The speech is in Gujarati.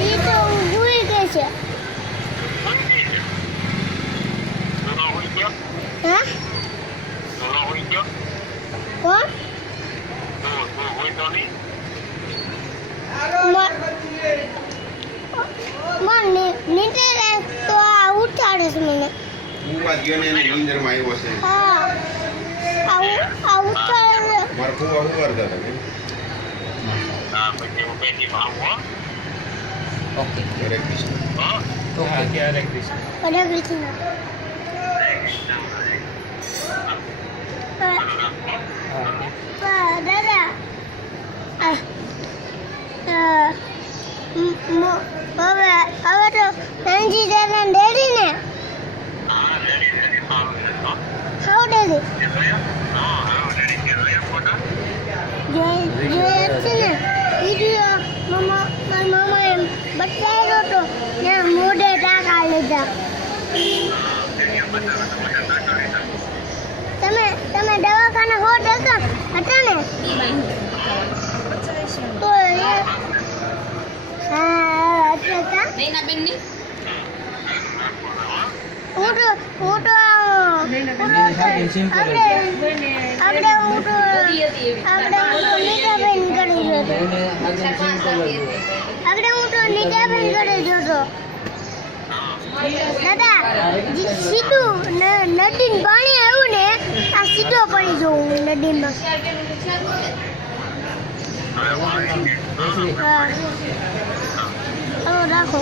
ઈ તો ભૂલી ગઈ છે. હા કોણ નીચે તો આ ઉઠાડે છે મને. ફુવા ગયો ને એને નીંદરમાં આવ્યો છે. હા આ ઉઠાડે. મારા ફુવા શું કરતા હતા? ઓકે હરે કૃષ્ણ. ઓકે હરે કૃષ્ણ. હરે કૃષ્ણ. દાદા હવે તો નાનજી દાદા ડેડી ને હાઉ ડેડી જોયે છે ને વિડીયો મારા મામાએ બતાવ્યો તો ને મોઢે ટાંકા લીધા. તમે દવાખાના હોટ હતા ને તો હા હતા નૈનાબેનની હું તો આપણે નીતાબેન કરી જોતો. આપણે હું તો નીતાબેન કરી જોતો. દાદા સીધું નદીને પાણી આવ્યું ને આ સીધો પડી જવું નદીમાં. હા રાખો.